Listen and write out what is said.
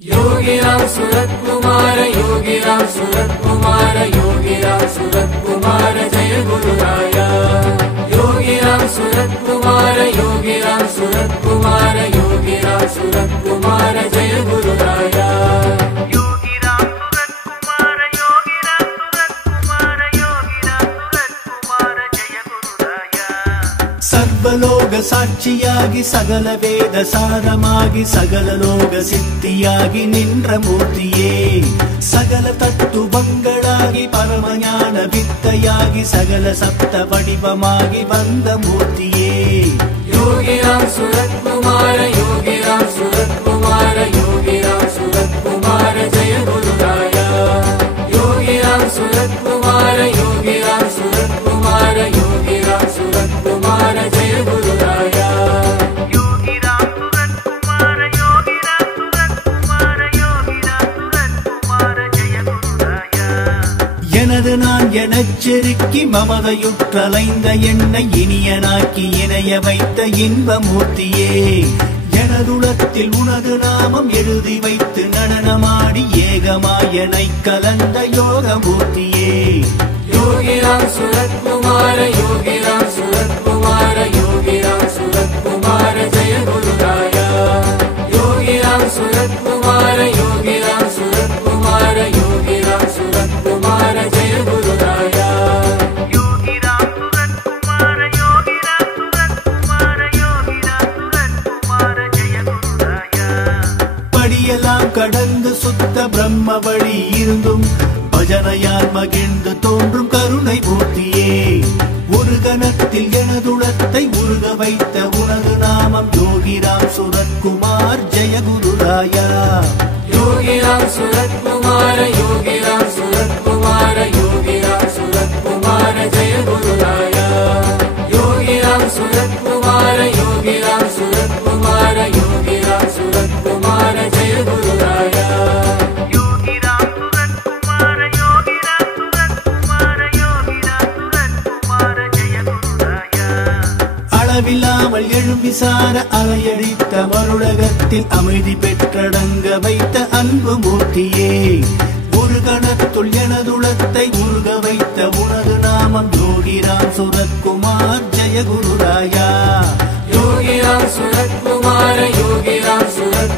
योगिराम सूरत कुमार योगिराम सूरत कुमार योगिराम सूरत कुमार जय गुरुराया योगिराम सूरत कुमार योगिराम सूरत कुमार योगिराम सूरत कुमार जय गुरुराया सर्वलोक साक्षियागि सकल वेद सारमागि सकल लोक सिद्धियागि निன்ற मूर्तिये सकल तत्त्वंगळागि परमज्ञान विद्ययागि सकल सप्त वडिवमागि वंद मूर्तिये योगिराम सूरत कुमार योगिराम सूरत कुमार योगिराम सूरत कुमार जय गुरुराया योगिराम सूरत कुमार योगिराम सूरत कुमार योगिराम सूरत कुमार जय गुरुराया योगिराम सूरत कुमार योगिराम सूरत कुमार योगिराम सूरत कुमार जय गुरुराया எனது நான் எனச்செருக்கி மமதையுற்றலைந்த என்னை இனியனாக்கி இணைய வைத்த இன்பமூர்த்தியே எனதுளத்தில் உனது நாமம் எழுதி வைத்து நடனமாடி ஏகமாயனை கலந்த யோகமூர்த்தியே योगिराम सूरत कुमार योगिराम सूरत कुमार योगिराम सूरत कुमार जय गुरुराया योगिराम सूरत कुमार योगिराम सूरत कुमार योगिराम सूरत कुमार जय गुरुराया योगिराम सूरत कुमार योगिराम सूरत कुमार योगिराम सूरत कुमार जय गुरुराया படியெல்லாம் கடந்து சுத்த பிரம்ம வழி இருந்தும் பஜனையால் மகிழ்ந்து தோன்றும் கருணை மூர்த்தியே ஒரு கணத்தில் எனதுளத்தை உருக வைத்த உனது நாமம் யோகிராம் सूरत कुमार जय गुरुराया योगिराम सूरत कुमार योगिराम सूरत कुमार योगिराम सूरत कुमार जय गुरुराया योगिराम सूरत कुमार योगिराम सूरत कुमार योगिराम सूरत कुमार जय गुरुराया योगिराम सूरत कुमार योगिराम सूरत कुमार योगिराम सूरत कुमार जय गुरुराया அளவில்லாமல் எழும்பிசார அலையடித்த மருடகத்தில் அமைதி பெற்றடங்க வைத்த அன்பு மூர்த்தியே ஒரு கணத்துள் எனதுளத்தை உருக வைத்த உனது நாமம் யோகிராம் सूरत कुमार जय गुरुराया योगिराम सूरत कुमार योगिराम सूरत